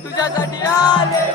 तुझ्यासाठी आले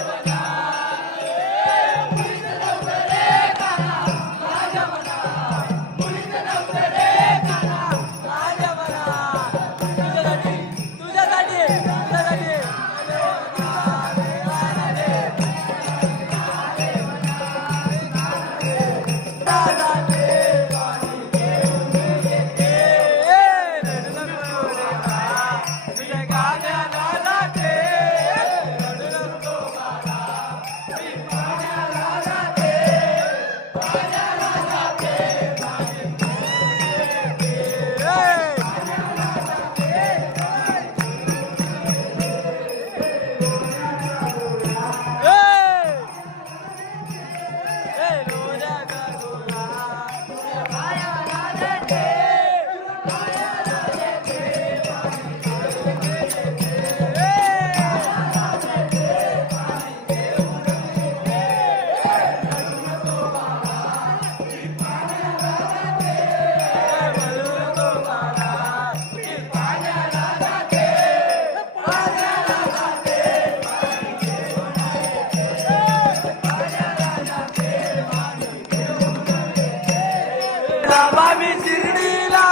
बाबी शिर्डीला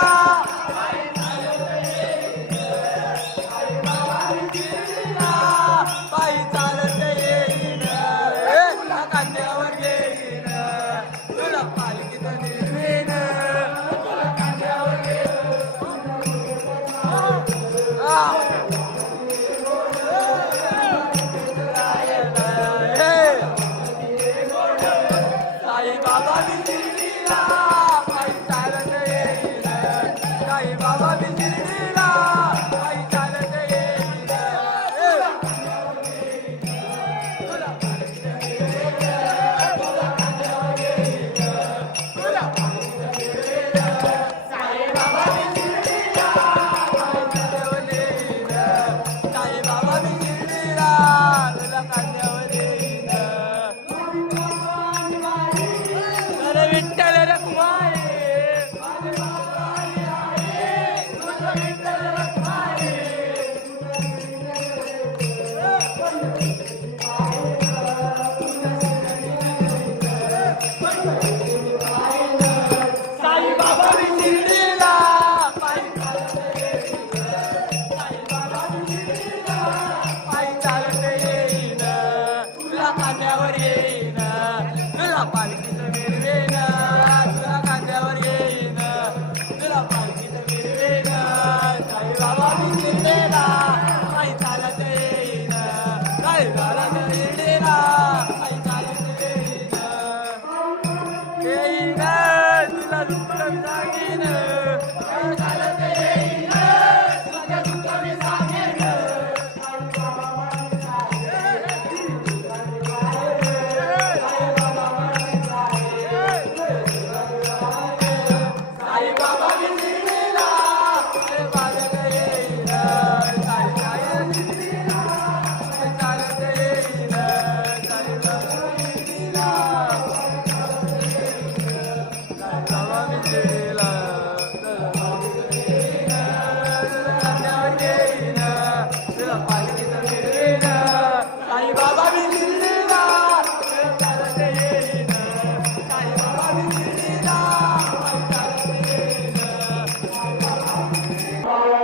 पायी चालत येईन कांद्यावर येईन तुला पालखीत निर्वीन साई बाबा शिर्डीला बाबा मी शिर्डीला पायी चालत येईन साई बाबा मी शिर्डीला कांद्यावर येईन साई बाबा मी शिर्डीला तुला कांद्यावर येईन अरे विठ्ठल रखुमाई कांद्यावर येईन तुला पालखीत मिरवेन तुला कांद्यावर येईन तुला पालखीत मिरवेन साई बाबा मी शिर्डीला पायी चालत येईन साई बाबा शिर्डीला पायी चालत येईन तुला दुःख सांगेन चालत येईन तुझ्या दुःख मी सांगेन Bye.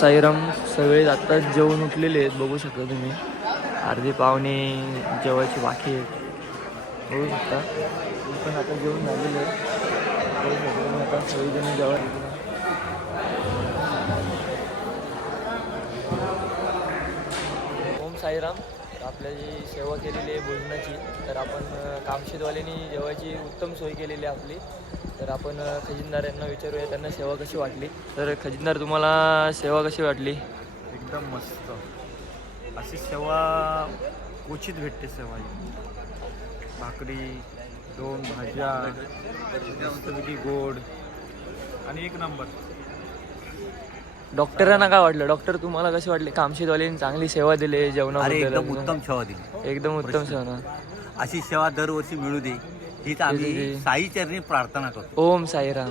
साईराम. सगळे आत्ताच जेवून उठलेले आहेत, बघू शकता तुम्ही. अर्धे पाहुणे जेवायची बाकी आहेत, बघू शकता. मी पण आता जेवून झालेले आहे. बघू शकता तुम्ही आता सगळेजण जेवायला. ओम साईराम. तर आपल्या जी सेवा केलेली आहे भोजनाची, तर आपण कामशेतवाल्यांनी जेवायची उत्तम सोय केलेली आहे आपली. तर आपण खजिनदार यांना विचारूया त्यांना सेवा कशी वाटली. तर खजिनदार, तुम्हाला सेवा कशी वाटली? एकदम मस्त. अशी सेवा क्वचित भेटते. सेवा ही भाकरी, 2 भाज्या, मस्तपैकी गोड आणि एक नंबर. डॉक्टरांना काय वाटलं? डॉक्टर, तुम्हाला कशी वाटली? कामशेतवाल्यांनी चांगली सेवा दिली जेवणाबद्दल. एकदम उत्तम सेवा दिली. एकदम उत्तम सेवा. अशी सेवा दरवर्षी मिळू दे हीच आम्ही साई चरणी प्रार्थना करतो. ओम साईराम.